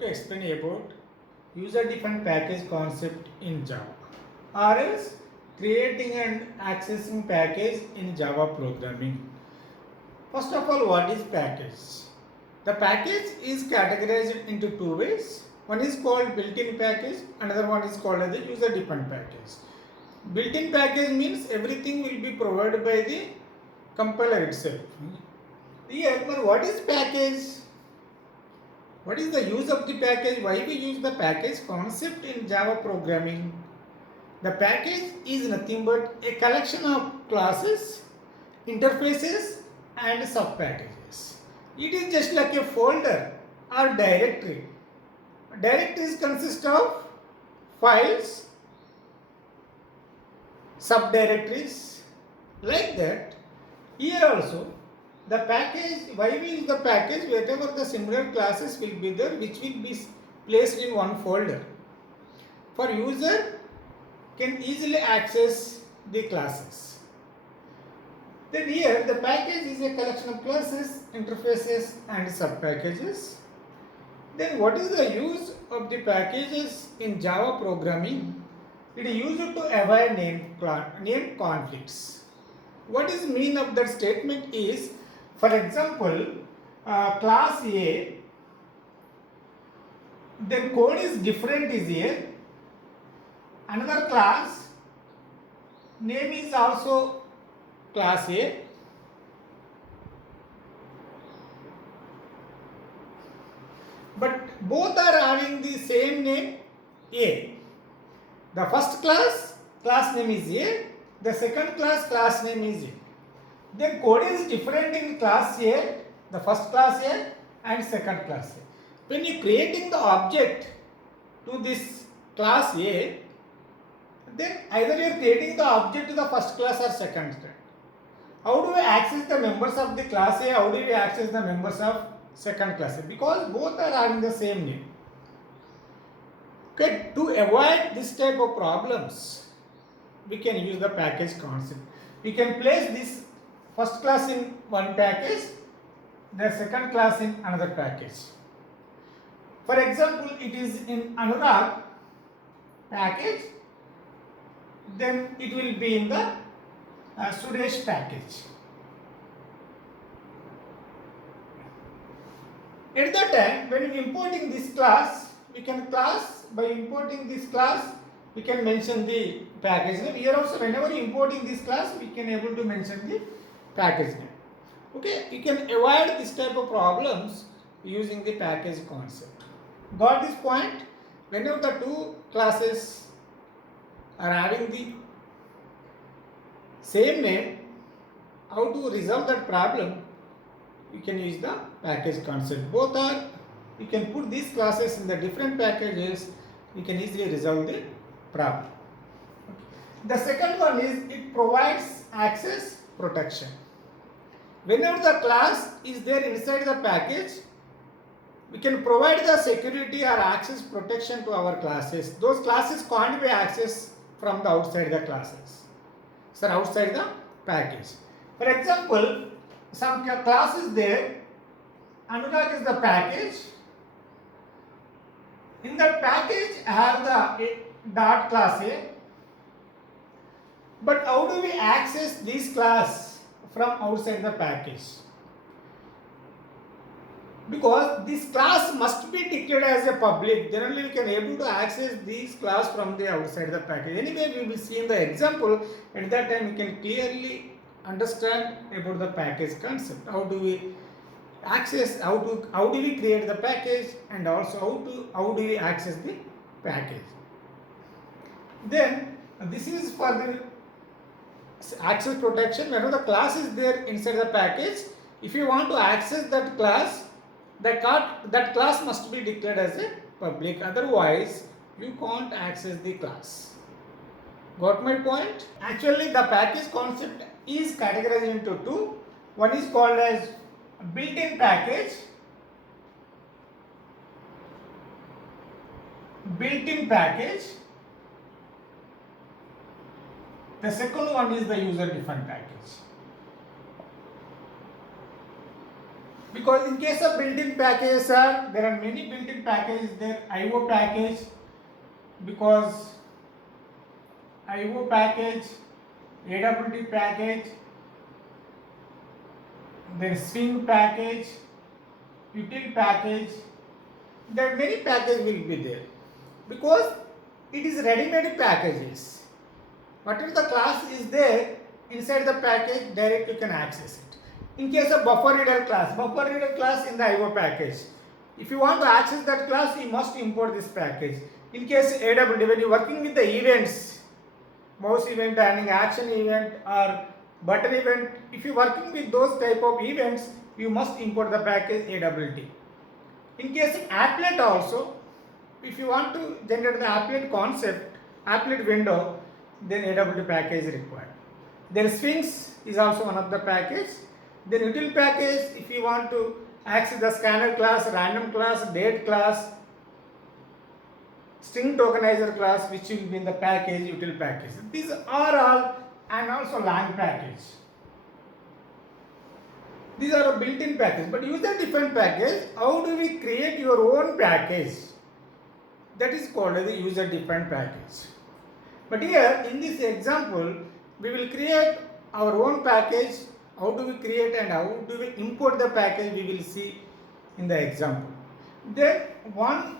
to explain about user-defined package concept in Java, or else creating and accessing package in Java programming. First of all, what is package? The package is categorized into two ways. One is called built-in package, another one is called as the user-defined package. Built-in package means everything will be provided by the compiler itself. Here, what is package? What is the use of the package? Why we use the package concept in Java programming? The package is nothing but a collection of classes, interfaces and sub-packages. It is just like a folder or directory. Directories consist of files, subdirectories, like that. Here also the package, why we use the package? Whatever the similar classes will be there, which will be placed in one folder. For user can easily access the classes. Then here the package is a collection of classes, interfaces and sub-packages. Then what is the use of the packages in Java programming? It is used to avoid name conflicts. What is mean of that statement is, for example, class A, then code is different is here. Another class, name is also class A. But both are having the same name A. The first class name is A. The second class name is A. Then code is different in class A, the first class A and second class A. When you creating the object to this class A, then either you are creating the object to the first class or second class. How do we access the members of the class A? How do we access the members of second class A? Because both are having the same name. Okay, to avoid this type of problems, we can use the package concept. We can place this first class in one package, the second class in another package. For example, it is in Anurag package, then it will be in the Suresh package. At that time, when importing this class, we can by importing this class, we can mention the package name. Here also, whenever you importing this class, we can able to mention the package name. Okay, you can avoid this type of problems using the package concept. Got this point? Whenever the two classes are having the same name, how to resolve that problem? You can use the package concept. Both are, you can put these classes in the different packages, you can easily resolve the problem. The second one is, it provides access protection. Whenever the class is there inside the package, we can provide the security or access protection to our classes. Those classes can't be accessed from the outside the classes, so outside the package. For example, some class is there, Anurag is the package. In that package, I have the dot class A. But how do we access this class from outside the package? Because this class must be declared as a public, then only we can able to access this class from the outside the package. Anyway, we will see in the example. At that time, we can clearly understand about the package concept. How do we access? How do we create the package, and also how do we access the package? Then this is for the access protection. Whenever the class is there inside the package, if you want to access that class, that class must be declared as a public. Otherwise, you can't access the class. Got my point? Actually, the package concept is categorized into two. One is called as built-in package. Built-in package. The second one is the user-defined package. Because in case of built-in packages, sir, there are many built-in packages there. IO package, because IO package, AWT package, then swing package, util package. There are many packages will be there because it is ready-made packages. Whatever the class is there inside the package, directly you can access it. In case of buffer reader class in the IO package. If you want to access that class, you must import this package. In case AWT, when you are working with the events, mouse event, turning action event or button event, if you are working with those type of events, you must import the package AWT. In case of applet also, if you want to generate the applet concept, applet window, then AWT package is required. Then swings is also one of the package. Then util package, if you want to access the scanner class, random class, date class, string tokenizer class, which will be in the package util package. These are all, and also lang package. These are a built-in package, but user defined package. How do we create your own package? That is called as the user defined package. But here in this example, we will create our own package. How do we create and how do we import the package, we will see in the example. Then one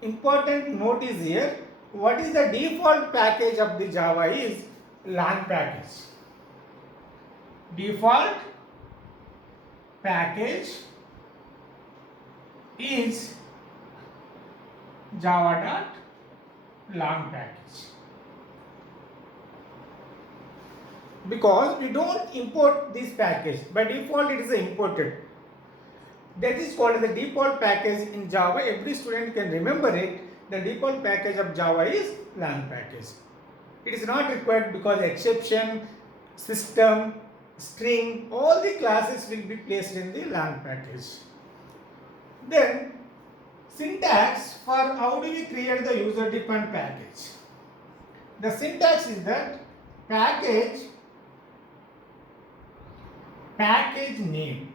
important note is here, what is the default package of the Java is lang package. Default package is java.lang package. Because we don't import this package, by default it is imported. That is called the default package in Java. Every student can remember it. The default package of Java is lang package. It is not required because exception, system, string, all the classes will be placed in the lang package. Then syntax for how do we create the user defined package. The syntax is that package name.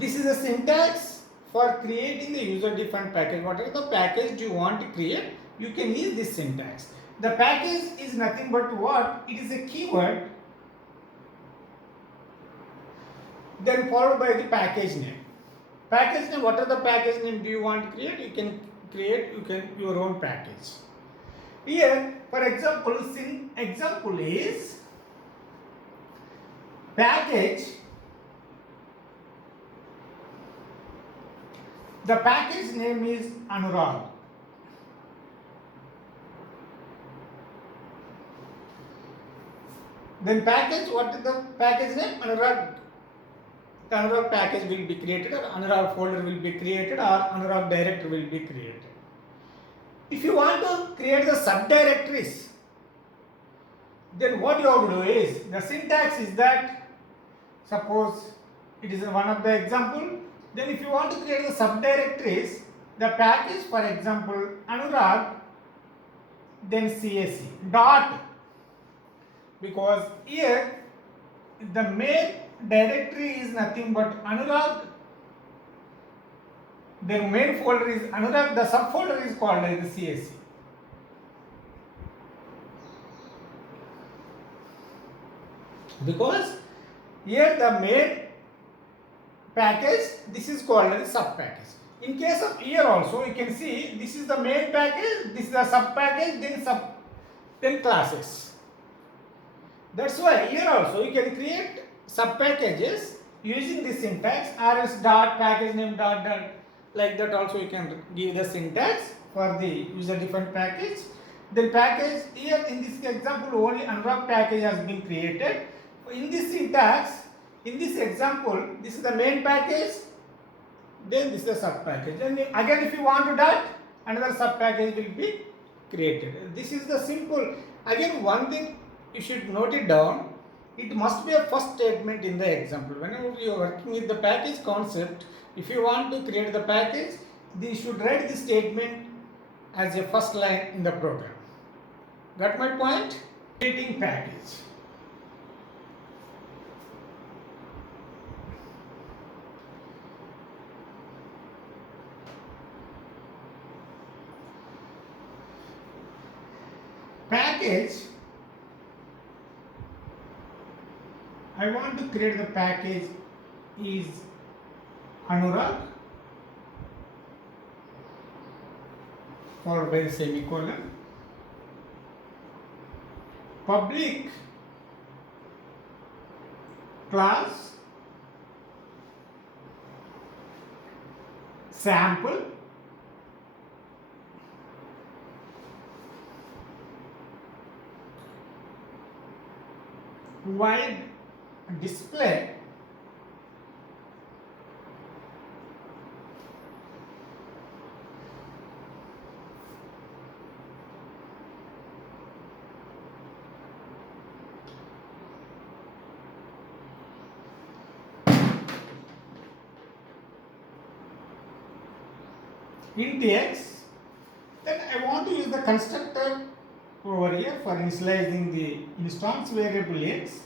This is the syntax for creating the user defined package. Whatever the package you want to create, you can use this syntax. The package is nothing but what? It is a keyword, then followed by the package name. Package name, whatever the package name do you want to create, you can create your own package. Here, for example, example is package. The package name is Anurag. Then package, what is the package name? Anurag. The Anurag package will be created, or Anurag folder will be created, or Anurag directory will be created. If you want to create the subdirectories, then what you have to do is, the syntax is that, suppose it is one of the example, then if you want to create the subdirectories, the package, for example, Anurag, then CSC dot, because here the main directory is nothing but Anurag, the main folder is Anurag, the subfolder is called as the CSC. Because here the main package, this is called as sub package. In case of here also, you can see this is the main package, this is the sub package, then classes. That's why here also you can create sub packages using this syntax, rs dot package name dot dot, like that also you can give the syntax for the user defined package. Then package, here in this example only Anurag package has been created. In this syntax, in this example, this is the main package, then this is the sub package. And again, if you want to dot, another sub package will be created. This is the simple. Again, one thing you should note it down. It must be a first statement in the example. Whenever you are working with the package concept, if you want to create the package, you should write the statement as a first line in the program. Got my point? Creating package. Package, I want to create the package is Anurag followed by the semicolon. Public class sample wide display int x. Then I want to use the constructor over here for initializing the instance variable x.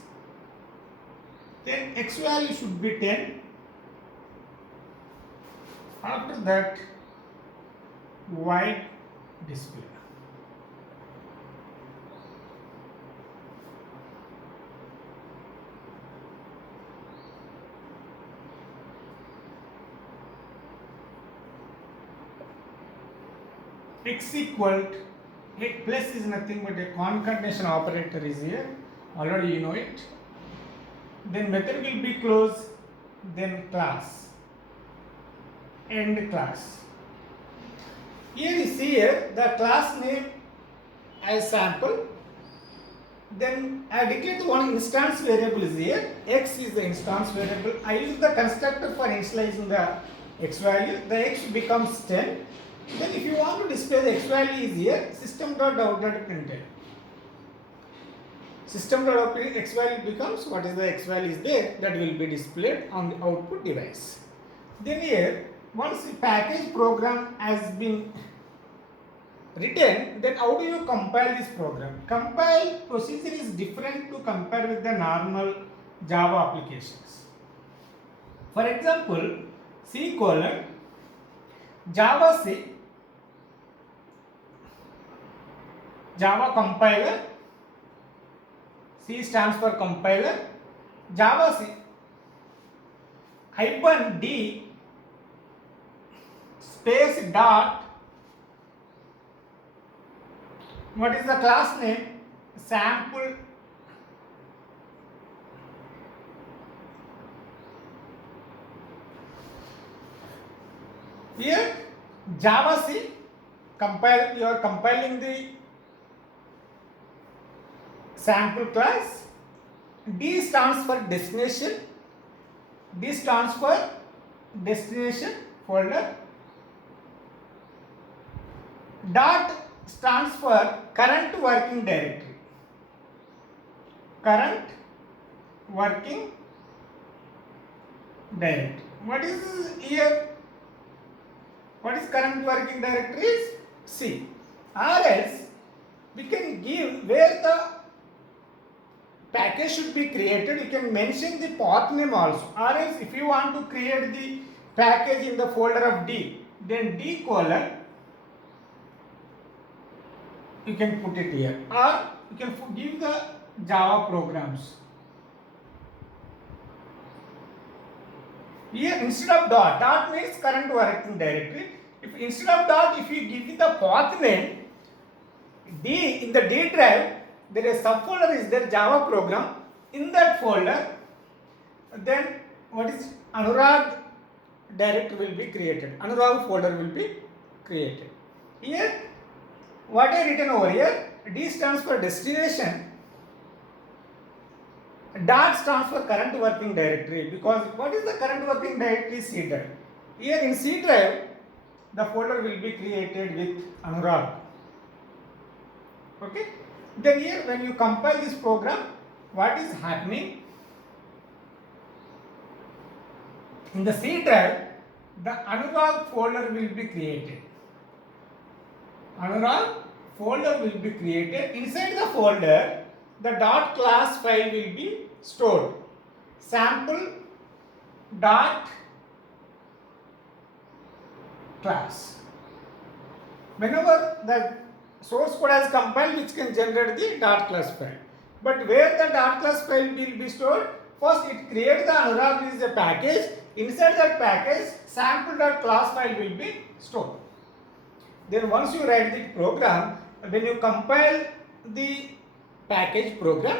Then x value should be 10. After that, wide display. X equal to x plus is nothing but a concatenation operator is here. Already you know it. Then method will be close, then class, end class. Here you see here the class name as sample. Then I declare the one instance variable is here. X is the instance variable. I use the constructor for initializing the x value. The x becomes 10. Then if you want to display the x value is here, system.out.println. System.out x value becomes what is the x value is there, that will be displayed on the output device. Then here, once the package program has been written, then how do you compile this program? Compile procedure is different to compare with the normal Java applications. For example, C colon Java C Java compiler, C stands for compiler, Java C hyphen D space dot, what is the class name? Sample here Java C compile, you are compiling the sample class. D stands for destination. D stands for destination folder. Dot stands for current working directory. Current working directory. What is here? What is current working directory is C. Or else we can give where the package should be created, you can mention the path name also. Or else if you want to create the package in the folder of D, then D colon you can put it here, or you can give the Java programs. Here instead of dot, dot means current working directory. If instead of dot, if you give the path name D, in the D drive there is a subfolder is there, Java program. In that folder, then what is Anurag directory will be created. Anurag folder will be created. Here, what I written over here, D stands for destination, dot stands for current working directory, because what is the current working directory? C drive. Here in C drive, the folder will be created with Anurag. Okay. Then here when you compile this program, what is happening? In the C drive, the Anurag folder will be created. Another folder will be created. Inside the folder, the dot class file will be stored. Sample dot class. Whenever the source code has compiled, which can generate the dot class file. But where the dot class file will be stored? First, it creates the Anurag is a package. Inside that package, sample.class file will be stored. Then once you write the program, when you compile the package program,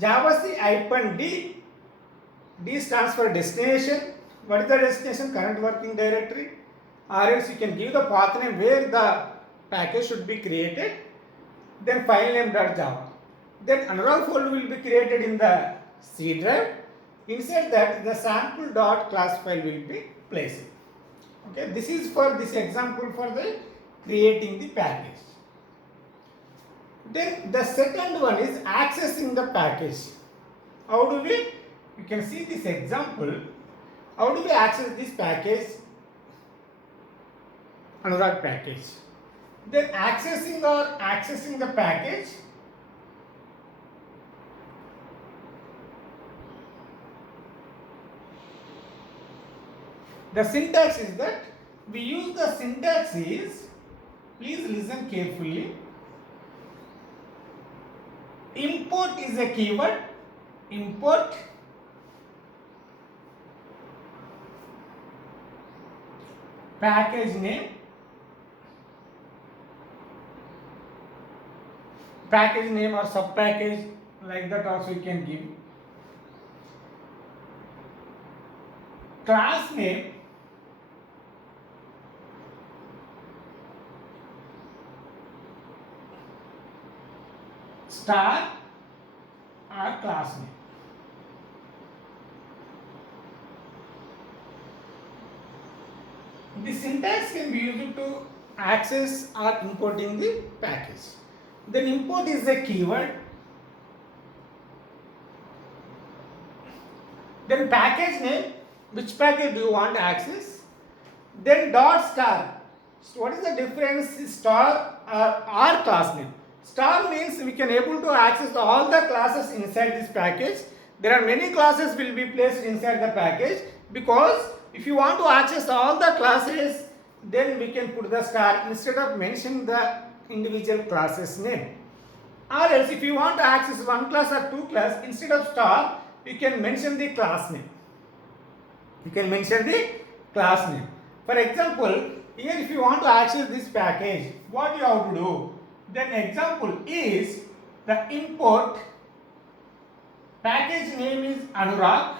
Java C -d, D stands for destination. What is the destination? Current working directory. Or else you can give the path name where the package should be created. Then file name.java. Then Anurag folder will be created in the C drive. Inside that, the sample.class file will be placed. Okay, this is for this example for the creating the package. Then the second one is accessing the package. How do we? You can see this example. How do we access this package? Anurag package. Then accessing the package. The syntax is that we use the syntax is, please listen carefully. Import is a keyword. Import package name. Package name or sub-package, like that also you can give. Class name. Star or class name. The syntax can be used to access or importing the package. Then import is a keyword. Then package name, which package do you want to access? Then dot star. So what is the difference star or class name? Star means we can able to access all the classes inside this package. There are many classes will be placed inside the package, because if you want to access all the classes, then we can put the star instead of mentioning the individual classes name. Or else if you want to access one class or two class, instead of star, you can mention the class name. You can mention the class name. For example, here if you want to access this package, what you have to do? Then example is the import package name is Anurag.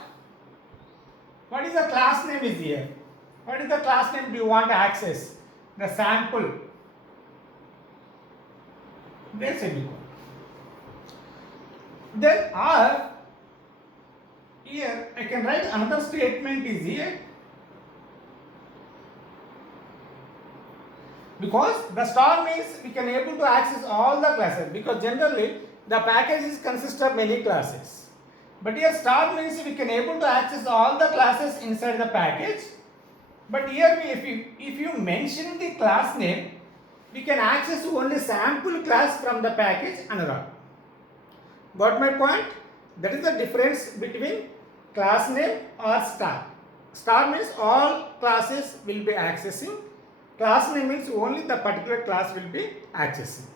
What is the class name is here? What is the class name do you want to access? The sample. That's a big one. Then here I can write another statement is here. Because the star means we can able to access all the classes, because generally the packages consist of many classes. But here star means we can able to access all the classes inside the package. But here if you mention the class name, we can access only sample class from the package Anurag. Got my point? That is the difference between class name or star. Star means all classes will be accessing. Class name means only the particular class will be accessing.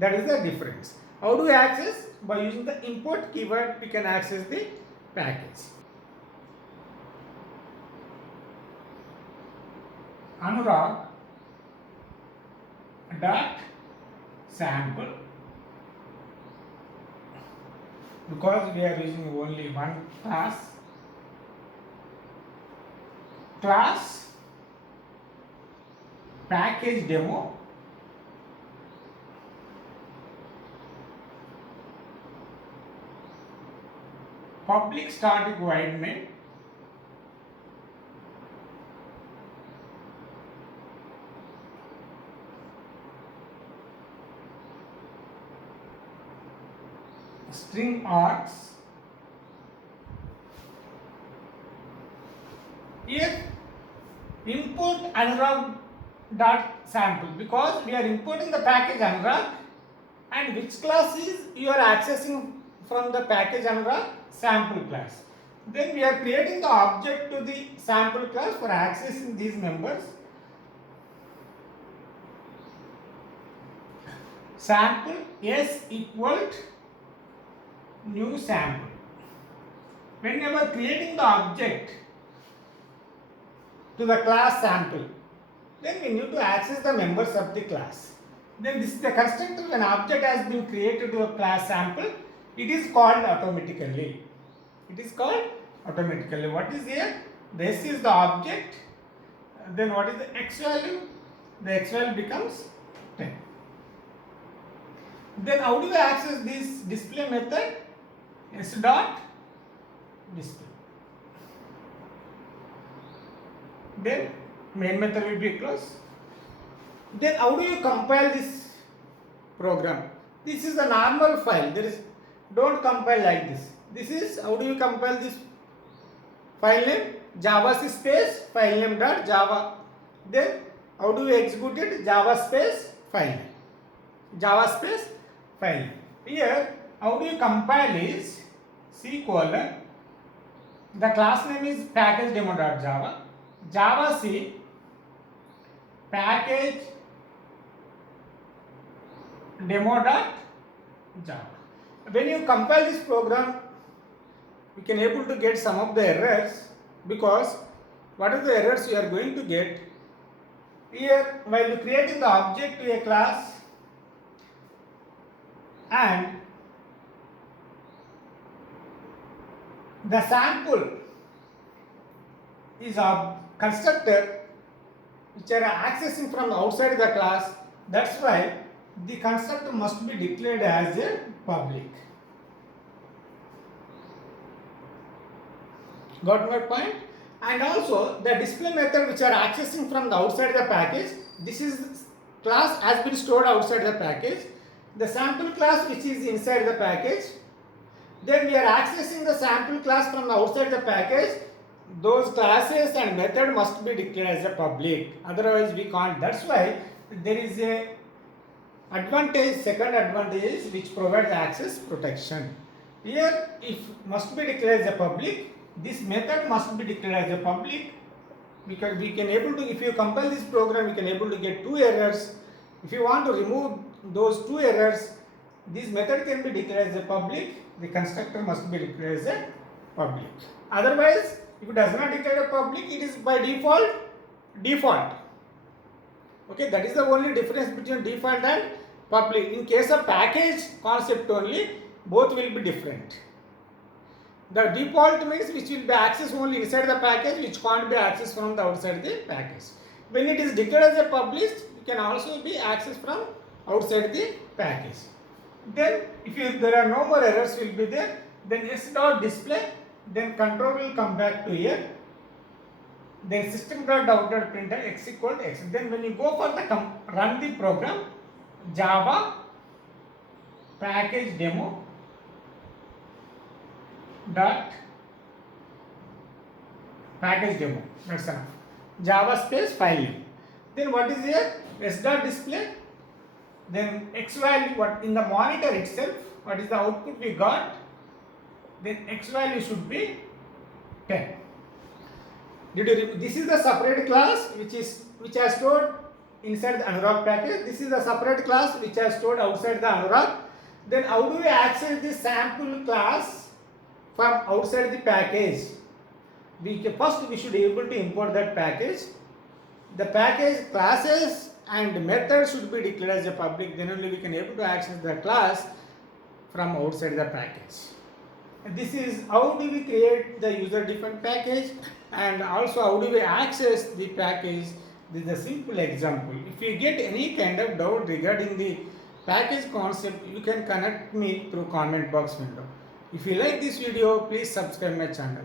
That is the difference. How do we access? By using the import keyword, we can access the package. Anurag dot sample, because we are using only one class package demo, public static void main, string args. Here import Anurag dot sample, because we are importing the package Anurag, and which class is you are accessing from the package Anurag? Sample class. Then we are creating the object to the sample class for accessing these members. Sample S equal new sample. Whenever creating the object to the class sample, then we need to access the members of the class. Then this is the constructor. When object has been created to a class sample, it is called automatically. It is called automatically. What is here? This is the object. Then what is the x value? The x value becomes 10. Then how do we access this display method? S dot display. Then main method will be close. Then how do you compile this program? This is a normal file. Don't compile like this. This is how do you compile this file name? Java space file name dot java. Then how do you execute it? Java space file name. Java space file name. Here how do you compile is C colon. The class name is package demo dot java. Java C package demo dot java. When you compile this program, we can able to get some of the errors, because what are the errors you are going to get? Here while you creating the object to a class and the sample is a constructor which are accessing from outside the class, that's why the constructor must be declared as a public. Got my point? And also the display method which are accessing from the outside the package, this is class has been stored outside the package. The sample class which is inside the package, then we are accessing the sample class from the outside the package. Those classes and method must be declared as a public, otherwise we can't. That's why there is a advantage, second advantage which provides access protection. Here if must be declared as a public, this method must be declared as a public, because we can able to, if you compile this program, you can able to get 2 errors. If you want to remove those 2 errors, this method can be declared as a public, the constructor must be declared as a public. Otherwise, if it does not declare a public, it is by default. Okay, that is the only difference between default and public. In case of package concept only, both will be different. The default means which will be accessed only inside the package, which can't be accessed from the outside the package. When it is declared as a published, it can also be accessed from outside the package. Then if there are no more errors will be there, then s dot display, then control will come back to here. Then system dot out dot printer x equal to x. Then when you go for the run the program, Java package demo dot package demo. That's enough. Java space file name. Then what is here? S dot display. Then x value, what in the monitor itself, what is the output we got? Then x value should be 10. This is the separate class which has stored inside the Anurag package. This is the separate class which has stored outside the Anurag. Then how do we access this sample class from outside the package? First we should be able to import that package. The package classes and methods should be declared as a public, then only we can able to access the class from outside the package. And this is how do we create the user defined package, and also how do we access the package. This is a simple example. If you get any kind of doubt regarding the package concept, you can connect me through comment box window. If you like this video, please subscribe my channel.